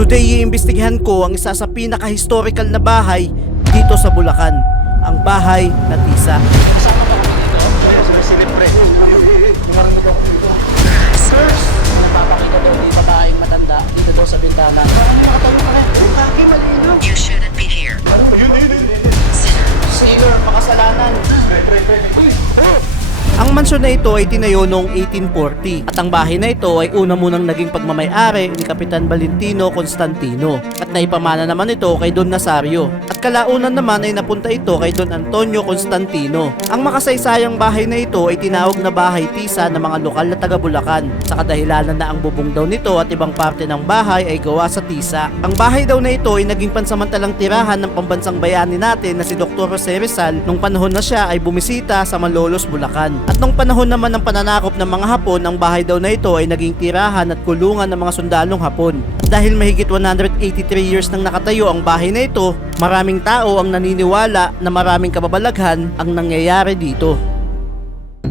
Today, iimbestigahan ko ang isa sa pinaka-historical na bahay dito sa Bulacan. Ang bahay na Tisa. Kasama ba kami dito? Kaya sila ako dito. Sirs! Nagpapakita daw ni babaeng matanda dito daw sa bintana. Parang ka rin. Kaki, malinaw. You shouldn't be here. Sailor, makasalanan. Ang mansyon na ito ay tinayo noong 1840 at ang bahay na ito ay una munang naging pagmamayari ni Kapitan Valentino Constantino at naipamana naman ito kay Don Nazario at kalaunan naman ay napunta ito kay Don Antonio Constantino. Ang makasaysayang bahay na ito ay tinawag na bahay tisa ng mga lokal na taga Bulacan sa kadahilanan na ang bubong daw nito at ibang parte ng bahay ay gawa sa tisa. Ang bahay daw na ito ay naging pansamantalang tirahan ng pambansang bayani natin na si Dr. Jose Rizal nung panahon na siya ay bumisita sa Malolos, Bulacan. At nung panahon naman ng pananakop ng mga Hapon, ang bahay daw na ito ay naging tirahan at kulungan ng mga sundalong Hapon. Dahil mahigit 183 years nang nakatayo ang bahay na ito, maraming tao ang naniniwala na maraming kababalaghan ang nangyayari dito.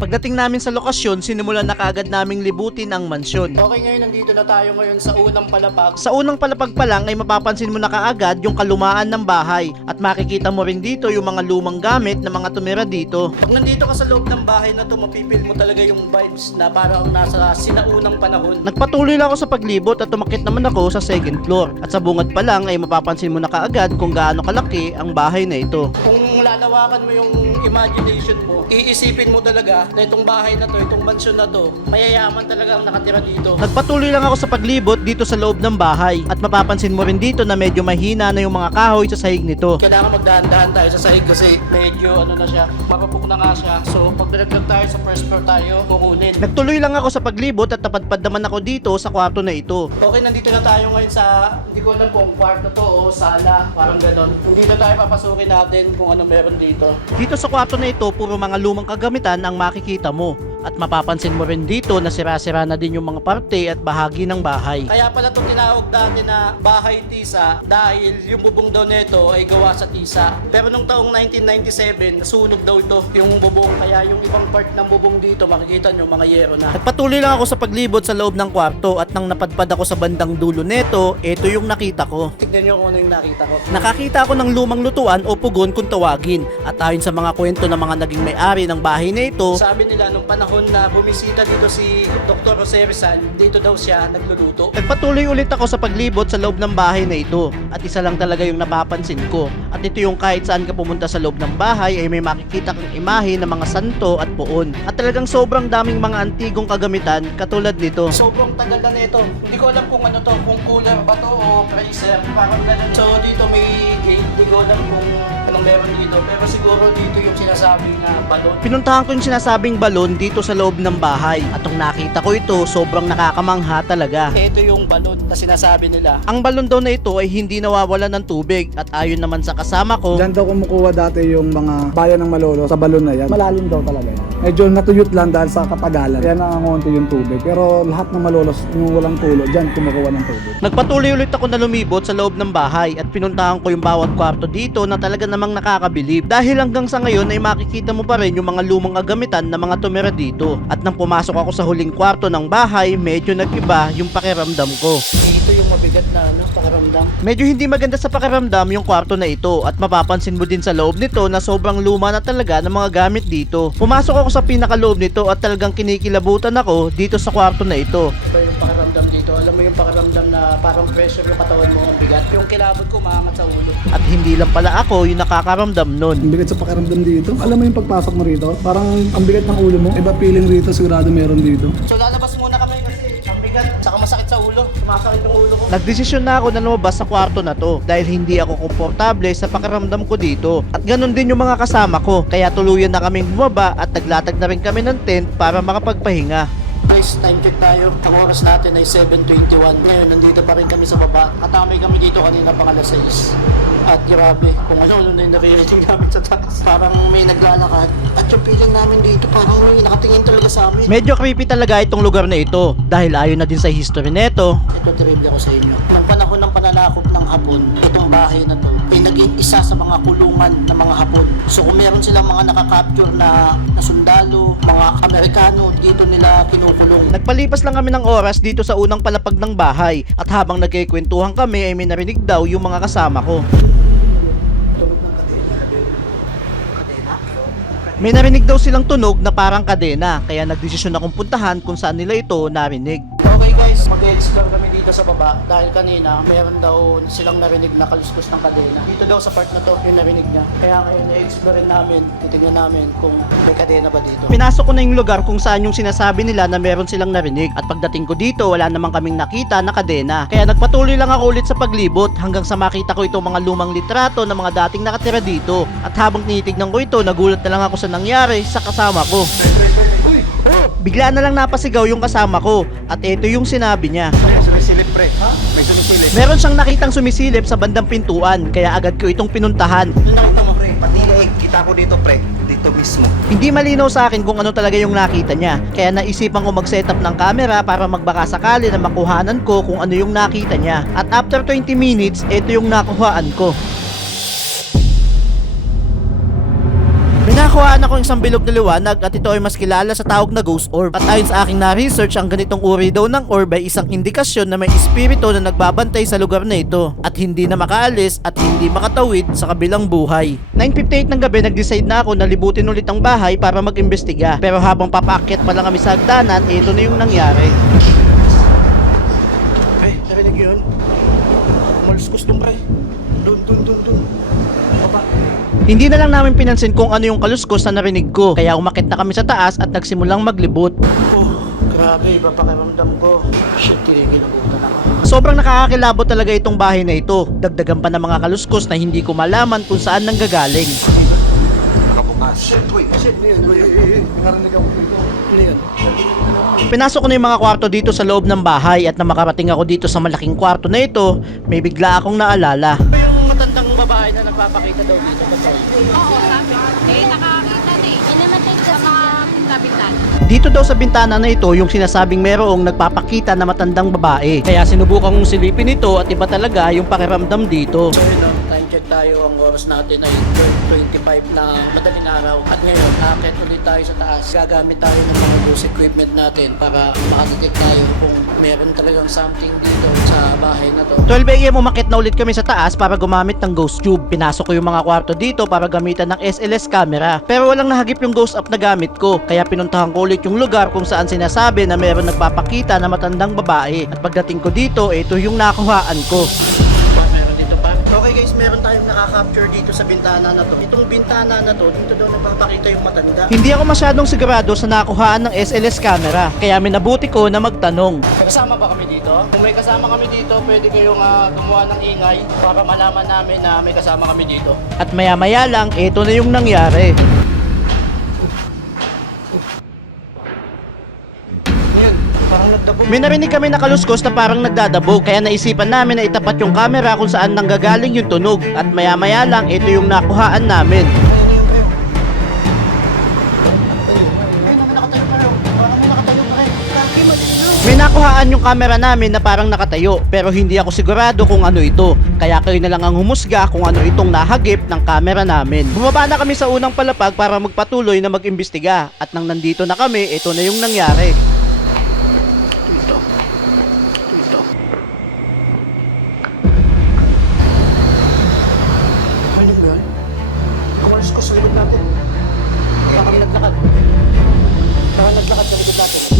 Pagdating namin sa lokasyon, sinimulan na kaagad naming libutin ang mansyon. Okay, ngayon nandito na tayo ngayon sa unang palapag. Sa unang palapag pa lang ay mapapansin mo na kaagad yung kalumaan ng bahay at makikita mo rin dito yung mga lumang gamit na mga tumira dito. Pag nandito ka sa loob ng bahay na to, mapipil mo talaga yung vibes na parang nasa sinaunang panahon. Nagpatuloy lang ako sa paglibot at tumakit naman ako sa second floor. At sa bungad pa lang ay mapapansin mo na kaagad kung gaano kalaki ang bahay na ito. Kung lalawakan mo yung imagination mo, iisipin mo talaga na itong bahay na to, itong mansyon na to, mayayaman talaga ang nakatira dito. Nagpatuloy lang ako sa paglibot dito sa loob ng bahay at mapapansin mo rin dito na medyo mahina na yung mga kahoy sa sahig nito. Kailangan magdahan-dahan tayo sa sahig kasi medyo ano na siya, marupok na nga siya. So pag nalaglag tayo sa first floor tayo, kukunin. Nagtuloy lang ako sa paglibot at napadpad naman ako dito sa kwarto na ito. Okay, nandito na tayo ngayon sa, hindi ko alam kung kwarto to o sala, parang ganon. Hindi na tayo papasukin natin kung ano meron dito. Dito sa kwarto na ito, puro mga lumang kagamitan ang makikita mo. At mapapansin mo rin dito na sira-sira na din yung mga parte at bahagi ng bahay. Kaya pala itong tinawag dati na bahay tisa dahil yung bubong daw nito ay gawa sa tisa. Pero nung taong 1997, nasunog daw ito yung bubong. Kaya yung ibang part ng bubong dito, makikita nyo mga yero na. Nagpatuloy lang ako sa paglibot sa loob ng kwarto at nang napadpad ako sa bandang dulo neto, ito yung nakita ko. Tignan nyo kung ano yung nakita ko. Nakakita ako ng lumang lutuan o pugon kung tawagin at ayon sa mga kwento ng mga naging may-ari ng bahay na ito, Sabi nila nung panahon na bumisita dito si Dr. Jose Rizal, dito daw siya nagluluto. Nagpatuloy ulit ako sa paglibot sa loob ng bahay na ito at isa lang talaga yung napapansin ko at ito yung kahit saan ka pumunta sa loob ng bahay ay may makikita kang imahe ng mga santo at puon at talagang sobrang daming mga antigong kagamitan katulad nito. Sobrang tagal na nito. Hindi ko alam kung ano to, kung cooler ba to o freezer. Parang ganun. So dito may gate. Hindi ko alam kung anong meron dito. Pero siguro dito yung sinasabi na balon. Pinuntahan ko yung sinasabing balon dito sa loob ng bahay at nung nakita ko ito sobrang nakakamangha talaga. Ito yung balon na sinasabi nila. Ang balon daw na ito ay hindi nawawala ng tubig at ayon naman sa kasama ko, Diyan daw kumukuha dati yung mga bayan ng Malolo sa balon na yan. Malalim daw talaga yan. Medyo natuyot lang dahil sa kapagalan. Kaya nangangonti yung tubig. Pero lahat ng Malolos, yung walang tulo, diyan kumukuha ng tubig. Nagpatuloy ulit ako na lumibot sa loob ng bahay at pinuntahan ko yung bawat kwarto dito na talaga namang nakakabilib. Dahil hanggang sa ngayon ay makikita mo pa rin yung mga lumang agamitan na mga tumira dito. At nang pumasok ako sa huling kwarto ng bahay, medyo nag-iba yung pakiramdam ko. Dito yung mabigat na ano, pakaramdam. Medyo hindi maganda sa pakiramdam yung kwarto na ito at mapapansin mo din sa loob nito na sobrang luma na talaga ng mga gamit dito. Pumasok ako sa pinakaloob nito at talagang kinikilabutan ako dito sa kwarto na ito. Iba yung pakaramdam dito. Alam mo yung pakaramdam na parang pressure yung katawan mo ang bigat. Yung kilabot ko maangat sa ulo. At hindi lang pala ako yung nakakaramdam nun. Ang bigat sa pakiramdam dito. Alam mo yung pagpasok mo rito, parang ang bigat ng ulo mo. Iba feeling rito, sigurado meron dito. So lalabas ulo. Sumasakit yung ulo ko. Nagdesisyon na ako na lumabas sa kwarto na to dahil hindi ako komportable sa pakiramdam ko dito. At ganun din yung mga kasama ko kaya tuluyan na kaming bumaba at naglatag na rin kami ng tent para makapagpahinga. Guys, time check tayo. Ang oras natin ay 7.21. Ngayon, nandito pa rin kami sa baba. Katamay kami dito kanina pang alas 6. At grabe, kung ano-ano na yung naririnig namin sa taas. Parang may naglalakad. At yung feeling namin dito, parang may nakatingin talaga sa amin. Medyo creepy talaga itong lugar na ito dahil ayon na din sa history neto Ito, trivia ko sa inyo. Nung panahon ng pananakop ng hapon, itong bahay na to ay naging isa sa mga kulungan ng mga hapon. So kung meron silang mga nakakapture na, na sundalo, mga Amerikano, dito nila kinukulong. Nagpalipas lang kami ng oras dito sa unang palapag ng bahay at habang nagkikwentuhan kami ay may narinig daw yung mga kasama ko. May narinig daw silang tunog na parang kadena kaya nagdesisyon akong puntahan kung saan nila ito narinig. Guys, mag-explore kami dito sa baba dahil kanina mayroon daw silang narinig na kaluskus ng kadena. Dito daw sa part na to yung narinig niya. Kaya ngayon na-explore namin, titignan namin kung may kadena ba dito. Pinasok ko na yung lugar kung saan yung sinasabi nila na meron silang narinig at pagdating ko dito wala namang kaming nakita na kadena. Kaya nagpatuloy lang ako ulit sa paglibot hanggang sa makita ko itong mga lumang litrato ng mga dating nakatira dito. At habang tinitignan ko ito, nagulat na lang ako sa nangyari sa kasama ko. Bigla na lang napasigaw yung kasama ko at ito yung sinabi niya. Sumisilip pre. May sumisilip. Meron siyang nakitang sumisilip sa bandang pintuan kaya agad ko itong pinuntahan. Nakita mo, Pre, pati. Kita ko dito pre. Dito mismo. Hindi malinaw sa akin kung ano talaga yung nakita niya. Kaya naisipan ko mag-setup ng camera para magbaka sakali na makuhanan ko kung ano yung nakita niya. At after 20 minutes, ito yung nakuhaan ko. Binakuhaan ako isang bilog na liwanag at ito ay mas kilala sa tawag na ghost orb. At ayon sa aking na-research, ang ganitong uri daw ng orb ay isang indikasyon na may espiritu na nagbabantay sa lugar na ito at hindi na makaalis at hindi makatawid sa kabilang buhay. 9.58 ng gabi, nag-decide na ako na libutin ulit ang bahay para mag-imbestiga. Pero habang papaakyat pa lang kami sa hagdanan, ito na yung nangyari. Pre, narinig yun? Maluskus dun pre. Dun, dun, dun, dun. Hindi na lang namin pinansin kung ano yung kaluskos na narinig ko. Kaya umakit na kami sa taas at nagsimulang maglibot. Oh, grabe, iba pakiramdam ko. Shit, tiniginabutan ako. Sobrang nakakakilabot talaga itong bahay na ito. Dagdagan pa ng mga kaluskos na hindi ko malaman kung saan nanggagaling. Nakabukas. Shit, uy. Shit, Narinig ako dito. Ano yun? Pinasok ko na yung mga kwarto dito sa loob ng bahay at na makarating ako dito sa malaking kwarto na ito, may bigla akong naalala. Matandang babae na nagpapakita daw dito. Totoo. Oo, sabi. Eh, nakakita na eh. Inamatay ka sa kapitan. Dito daw sa bintana na ito yung sinasabing merong nagpapakita na matandang babae. Kaya sinubukan kong silipin ito at iba talaga yung pakiramdam dito. Lang, check tayo. Ang oras natin ay 12.25 na madaling araw. At ngayon, akit ulit tayo sa taas. Gagamit tayo ng mga ghost equipment natin para makadetect tayo kung meron talagang something dito sa bahay na to. 12am umakit na ulit kami sa taas para gumamit ng ghost tube. Pinasok ko yung mga kwarto dito para gamitan ng SLS camera. Pero walang nahagip yung ghost app na gamit ko. Kaya pinuntahan ko ulit yung lugar kung saan sinasabi na meron nagpapakita na matandang babae. At pagdating ko dito, ito yung nakuhaan ko. Meron tayong nakaka-capture dito sa bintana na to. Itong bintana na to, dito daw nagpapakita yung matanda. Hindi ako masyadong sigurado sa nakuhaan ng SLS camera. Kaya minabuti ko na magtanong. Kasama ba kami dito? Kung may kasama kami dito, pwede kayong ah, gumawa ng ingay para malaman namin na may kasama kami dito. At maya maya lang, ito na yung nangyari. Ngayon, parang nagdabog. May narinig kami na kaluskos na parang nagdadabog kaya naisipan namin na itapat yung camera kung saan nanggagaling yung tunog at maya maya lang ito yung nakuhaan namin. May nakuhaan yung camera namin na parang nakatayo pero hindi ako sigurado kung ano ito kaya kayo na lang ang humusga kung ano itong nahagip ng camera namin. Bumaba na kami sa unang palapag para magpatuloy na mag-imbestiga at nang nandito na kami ito na yung nangyari.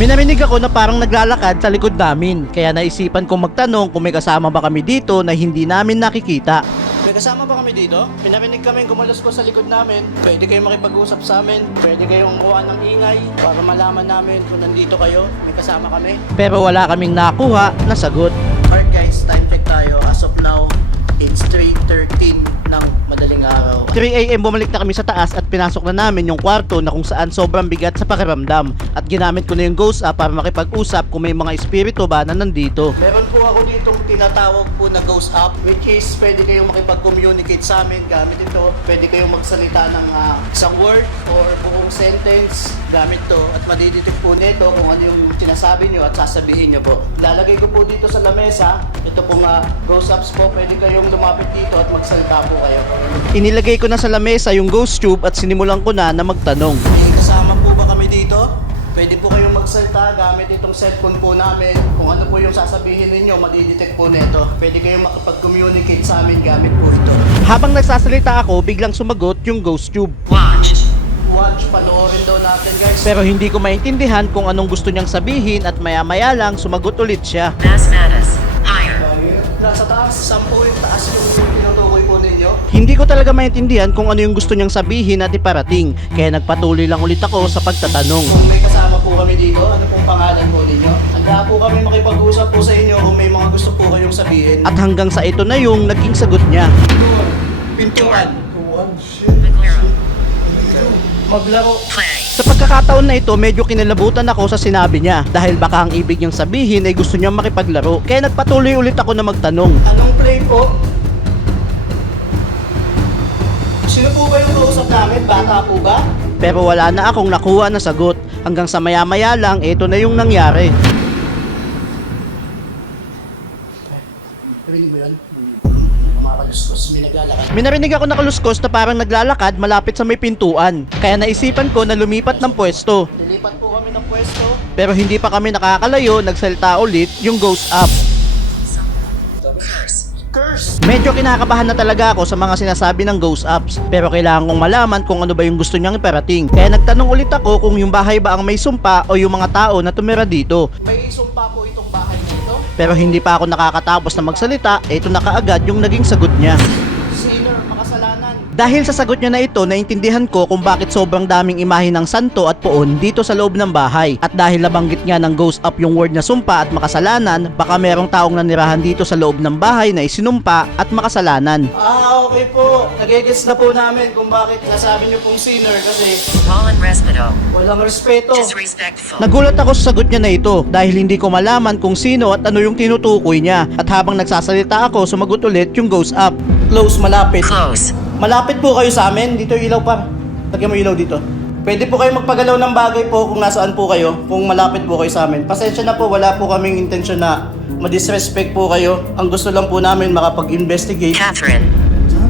Narinig ako na parang naglalakad sa likod namin kaya naisipan kong magtanong kung may kasama ba kami dito na hindi namin nakikita. May kasama ba kami dito? Pinarinig kami gumalas ko sa likod namin. Pwede kayong makipag-usap sa amin. Pwede kayong kuha ng ingay para malaman namin kung nandito kayo. May kasama kami. Pero wala kaming nakuha na sagot. Alright guys, time check tayo. As of now, it's 3.13 ng madaling araw. 3am bumalik na kami sa taas at pinasok na namin yung kwarto na kung saan sobrang bigat sa pakiramdam. At ginamit ko na yung ghost app para makipag-usap kung may mga espiritu ba na nandito. Meron po ako ditong tinatawag po na ghost app which is pwede kayong makipag-communicate sa amin gamit ito. Pwede kayong magsalita ng ah, isang word or buong sentence gamit to at madidetect po nito kung ano yung sinasabi nyo at sasabihin nyo po. Lalagay ko po dito sa lamesa. Ito pong ah, ghost apps po. Pwede kayong lumapit dito at magsalita po kayo. Inilagay ko na sa lamesa yung ghost tube at sinimulan ko na na magtanong. May kasama po ba kami dito? Pwede po kayong magsalita gamit itong cellphone po namin. Kung ano po yung sasabihin ninyo, madidetect po nito. Pwede kayong makapag-communicate sa amin gamit po ito. Habang nagsasalita ako, biglang sumagot yung ghost tube. Watch, panoorin daw natin guys. Pero hindi ko maintindihan kung anong gusto niyang sabihin at maya-maya lang sumagot ulit siya. Mathematics. Higher. Nasa taas, sampu yung taas yung tinutukoy po ninyo. Hindi ko talaga maintindihan kung ano yung gusto niyang sabihin at iparating, kaya nagpatuloy lang ulit ako sa pagtatanong. Kung may kasama po kami dito, ano pong pangalan po ninyo? Handa po kami makipag-usap po sa inyo kung may mga gusto po kayong sabihin. At hanggang sa ito na yung naging sagot niya. pintuan. McLaren. Maglaro. Play. Sa pagkakataon na ito, medyo kinalabutan ako sa sinabi niya dahil baka ang ibig niyang sabihin ay gusto niyang makipaglaro. Kaya nagpatuloy ulit ako na magtanong. Anong play po? Sino po ba yung kausap namin? Bata po ba? Pero wala na akong nakuha na sagot. Hanggang sa maya-maya lang, ito na yung nangyari. Kumakalustos, may naglalakad. May narinig ako na kaluskos na parang naglalakad malapit sa may pintuan. Kaya naisipan ko na lumipat ng pwesto. Nilipat po kami ng pwesto. Pero hindi pa kami nakakalayo, nagsalita ulit yung ghost up. Curse! Medyo kinakabahan na talaga ako sa mga sinasabi ng ghost apps pero kailangan kong malaman kung ano ba yung gusto niyang iparating. Kaya nagtanong ulit ako kung yung bahay ba ang may sumpa o yung mga tao na tumira dito. May Pero hindi pa ako nakakatapos na magsalita, ito na kaagad yung naging sagot niya. Dahil sa sagot niya na ito, naintindihan ko kung bakit sobrang daming imahe ng santo at poon dito sa loob ng bahay. At dahil nabanggit nga ng ghost up yung word na sumpa at makasalanan, baka merong taong nanirahan dito sa loob ng bahay na isinumpa at makasalanan. Ah, okay po. Nagigets na po namin kung bakit nasabi niyo pong sinner kasi Colin Respeto. walang respeto. Disrespectful. Nagulat ako sa sagot niya na ito dahil hindi ko malaman kung sino at ano yung tinutukoy niya. At habang nagsasalita ako, sumagot ulit yung ghost up. Close, malapit. Close. Malapit po kayo sa amin. Dito yung ilaw pa. Lagyan mo ilaw dito. Pwede po kayo magpagalaw ng bagay po kung nasaan po kayo, kung malapit po kayo sa amin. Pasensya na po, wala po kaming intensyon na madisrespect po kayo. Ang gusto lang po namin makapag-investigate. Catherine.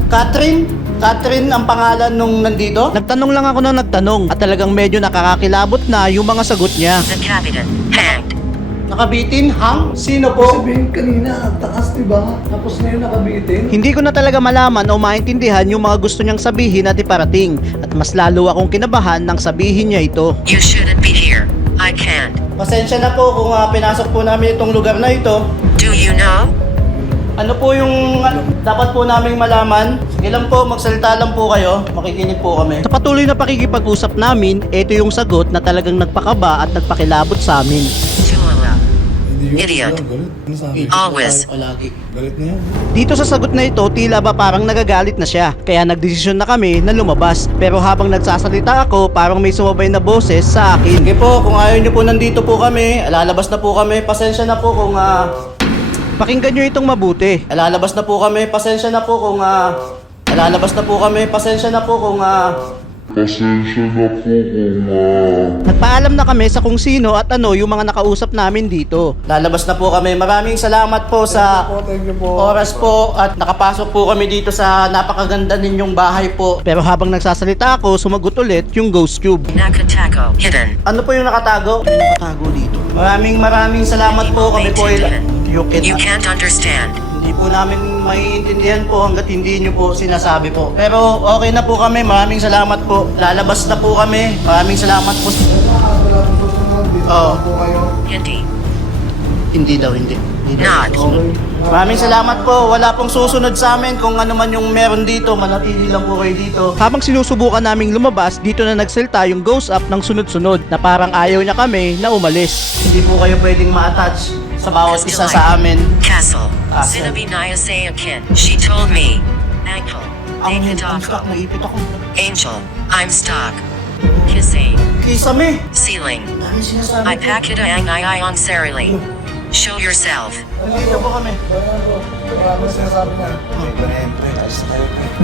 Catherine? Catherine ang pangalan nung nandito? Nagtanong lang ako ng nagtanong at talagang medyo nakakakilabot na yung mga sagot niya. The captain. Hanged. Nakabitin? Hang? Sino po? Sabihin kanina, taas diba? Tapos ngayon nakabitin. Hindi ko na talaga malaman o maintindihan yung mga gusto niyang sabihin at iparating at mas lalo akong kinabahan nang sabihin niya ito. You shouldn't be here. I can't. Pasensya na po kung ah, pinasok po namin itong lugar na ito. Do you know? Ano po yung ano, dapat po naming malaman? Sige lang po, magsalita lang po kayo. Makikinig po kami. Sa patuloy na pakikipag-usap namin, ito yung sagot na talagang nagpakaba at nagpakilabot sa amin. Idiot. Ano sabi? Always. Galit na yan. Dito sa sagot na ito, tila ba parang nagagalit na siya. Kaya nagdesisyon na kami na lumabas. Pero habang nagsasalita ako, parang may sumabay na boses sa akin. Sige po, kung ayaw niyo po nandito po kami, lalabas na po kami. Pasensya na po kung ah, Pakinggan nyo itong mabuti. lalabas na po kami. Pasensya na po kung ah, lalabas na po kami. Pasensya na po kung ah, Nagpaalam na kami sa kung sino at ano yung mga nakausap namin dito. lalabas na po kami. Maraming salamat po sa Po, thank you po. oras po at nakapasok po kami dito sa napakaganda ninyong bahay po. Pero habang nagsasalita ako, sumagot ulit yung ghost cube. Nakatako. Hidden. Ano po yung nakatago? Ano nakatago dito? Maraming maraming salamat po. Kami po ay... You can- You can't understand. Hindi po namin maiintindihan po hanggat hindi nyo po sinasabi po. Pero okay na po kami. Maraming salamat po. Lalabas na po kami. Maraming salamat po. Oo. po kayo. Hindi. Hindi daw, hindi. hindi daw. Not. Okay. Maraming salamat po. Wala pong susunod sa amin. Kung ano man yung meron dito, manatili lang po kayo dito. Habang sinusubukan naming lumabas, dito na nagsalta yung ghost up ng sunod-sunod na parang ayaw niya kami na umalis. Hindi po kayo pwedeng ma-attach sa bawat isa sa amin. Castle. Castle. Sinabi Naya Sayakin. She told me. Ankle. Ang, ang stuck, naipit ako. Angel, I'm stuck. Kissing. Kisame! Ceiling. Dami sinasabi I pack it ang I on Sarili. Show yourself. Nandito po kami. Maraming sinasabi na pre. Ayos na.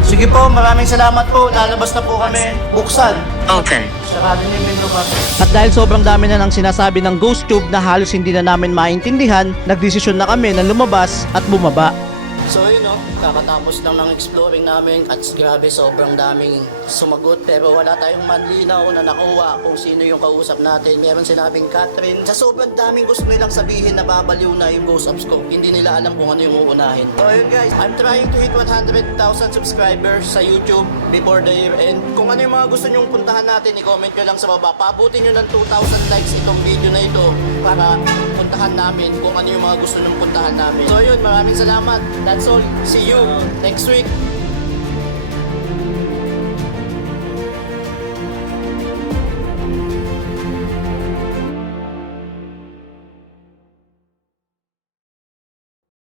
Sige po, maraming salamat po. Lalabas na po kami. Buksan. Open. Sarado niyo yung window pa. At dahil sobrang dami na ng sinasabi ng ghost tube na halos hindi na namin maintindihan, nagdesisyon na kami na lumabas at bumaba. So yun no, kakatapos lang ng exploring namin at grabe sobrang daming sumagot pero wala tayong manlinaw na nakuha kung sino yung kausap natin. Meron sinabing Catherine. Sa sobrang daming gusto nilang sabihin na babaliw na yung of scope, hindi nila alam kung ano yung uunahin. So yun guys, I'm trying to hit 100,000 subscribers sa YouTube before the year end. Kung ano yung mga gusto nyong puntahan natin, i-comment nyo lang sa baba. Paabutin nyo ng 2,000 likes itong video na ito para puntahan namin kung ano yung mga gusto nyong puntahan namin. So yun, maraming salamat. That's all. See you next week.